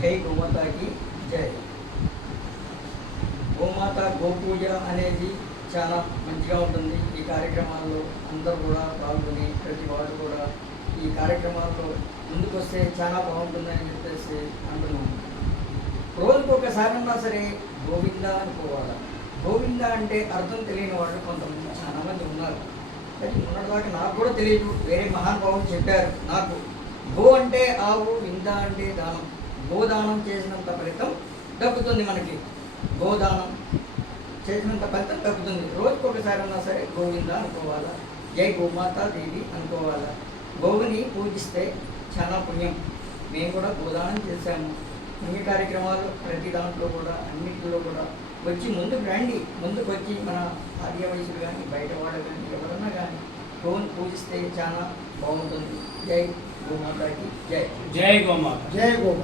జై గోమాతకి జై. గోమాత గోపూజ అనేది చాలా మంచిగా ఉంటుంది. ఈ కార్యక్రమాల్లో అందరూ కూడా పాల్గొని ప్రతి వాడు కూడా ఈ కార్యక్రమాల్లో ముందుకొస్తే చాలా బాగుంటుందని చెప్పేసి అంటున్నాను రోజుకు ఒకసారన్నా సరే గోవింద అనుకోవాలి గోవింద అంటే అర్థం తెలియని వాళ్ళు కొంతమంది చాలా మంది ఉన్నారు. అది ఉన్నదాకా నాకు కూడా తెలియదు. వేరే మహానుభావులు చెప్పారు నాకు గో అంటే ఆవు వింద అంటే దానం. గోదానం చేసినంత ఫలితం దక్కుతుంది మనకి. గోదానం చేసినంత ఫలితం దక్కుతుంది. రోజుకు ఒకసారి అన్నా సరే గోవింద అనుకోవాలా? జై గోమాత దేవి అనుకోవాలా? గోవుని పూజిస్తే చాలా పుణ్యం. మేము కూడా గోదానం చేశాము. పుణ్య కార్యక్రమాలు ప్రతి దాంట్లో కూడా అన్నింటిలో కూడా వచ్చి ముందుకు రండి. ముందుకు వచ్చి మన ఆర్య వయసులు కానీ బయట వాళ్ళు కానీ ఎవరన్నా కానీ గోవుని పూజిస్తే చాలా బాగుంటుంది. జై గోమాతకి జై. జై గోమాత. జై గోమ